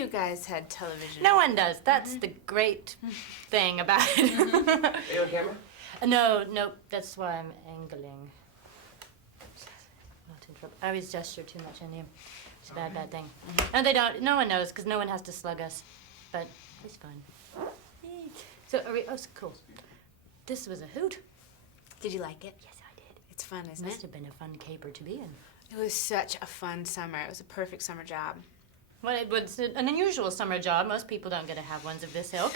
you guys had television. No one does. That's the great thing about it. Are you on camera? No, that's why I'm angling. Not in trouble. I always gesture too much in here. It's a bad thing. No, they don't. No one knows because no one has to slug us. But it's fun. So, are we? Oh, cool. This was a hoot. Did you like it? Yes, I did. It's fun, isn't Must it? have been a fun caper to be in. It was such a fun summer. It was a perfect summer job. Well, it was an unusual summer job. Most people don't get to have ones of this ilk.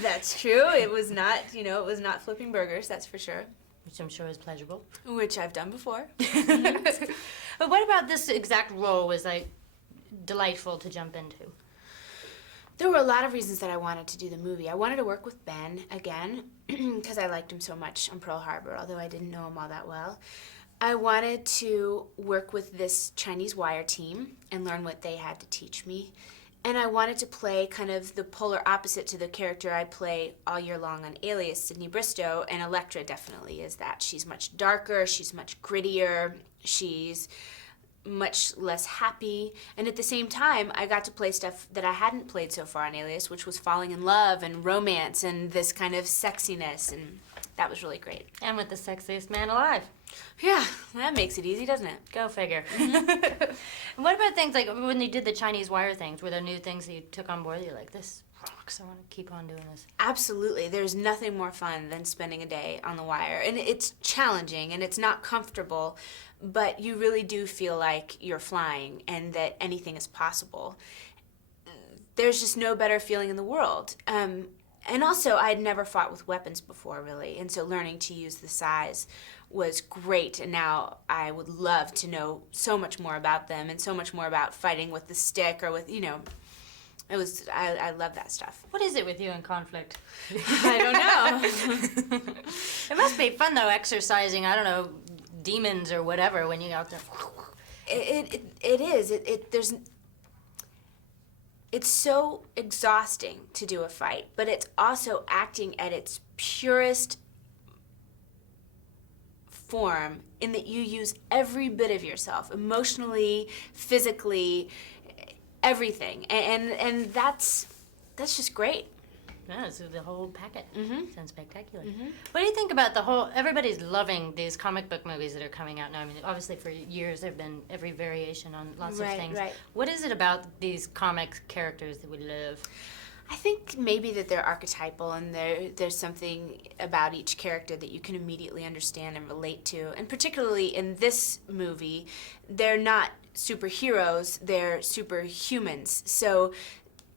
That's true. It was not, it was not flipping burgers, that's for sure. Which I'm sure is pleasurable. Which I've done before. But what about this exact role was, like, delightful to jump into? There were a lot of reasons that I wanted to do the movie. I wanted to work with Ben again, because I liked him so much on Pearl Harbor, although I didn't know him all that well. I wanted to work with this Chinese wire team and learn what they had to teach me. And I wanted to play kind of the polar opposite to the character I play all year long on Alias, Sydney Bristow, and Electra definitely is that. She's much darker, she's much grittier, she's much less happy, and at the same time I got to play stuff that I hadn't played so far on Alias, which was falling in love and romance and this kind of sexiness, and that was really great. And with the sexiest man alive. Yeah, that makes it easy, doesn't it? Go figure. And what about things like when you did the Chinese wire things? Were there new things that you took on board that you're like, this rocks, I want to keep on doing this? Absolutely. There's nothing more fun than spending a day on the wire. And it's challenging and it's not comfortable, but you really do feel like you're flying and that anything is possible. There's just no better feeling in the world. And also, I had never fought with weapons before, really, and so learning to use the sais was great, and now I would love to know so much more about them and so much more about fighting with the stick or with, I love that stuff. What is it with you in conflict? I don't know. It must be fun, though, exercising, I don't know, demons or whatever when you're out there. It is. It's so exhausting to do a fight, but it's also acting at its purest form in that you use every bit of yourself, emotionally, physically, everything. And that's just great. Yeah, it's the whole packet. Sounds spectacular. Mm-hmm. What do you think about the whole, everybody's loving these comic book movies that are coming out now. I mean, obviously for years there have been every variation on lots of things. Right. What is it about these comic characters that we love? I think maybe that they're archetypal and there's something about each character that you can immediately understand and relate to. And particularly in this movie, they're not superheroes, they're superhumans. So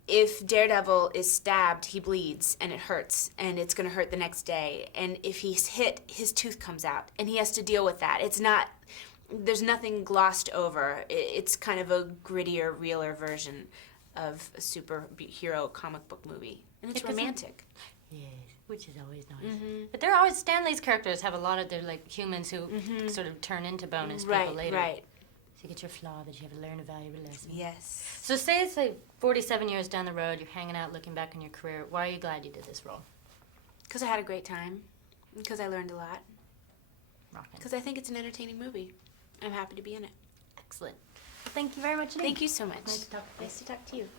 if Daredevil is stabbed, he bleeds and it hurts and it's going to hurt the next day. And if he's hit, his tooth comes out and he has to deal with that. There's nothing glossed over. It's kind of a grittier, realer version of a superhero comic book movie. And it's romantic. Yes, which is always nice. But they're always, Stanley's characters have a lot of, they're like humans who sort of turn into bonus people later. Right. So you get your flaw that you have to learn a valuable lesson. Yes. So say it's like 47 years down the road, you're hanging out looking back on your career. Why are you glad you did this role? Because I had a great time. Because I learned a lot. Rockin'. Because I think it's an entertaining movie. I'm happy to be in it. Excellent. Thank you very much, Nick. Thank you so much. Nice to talk to you. Nice to talk to you.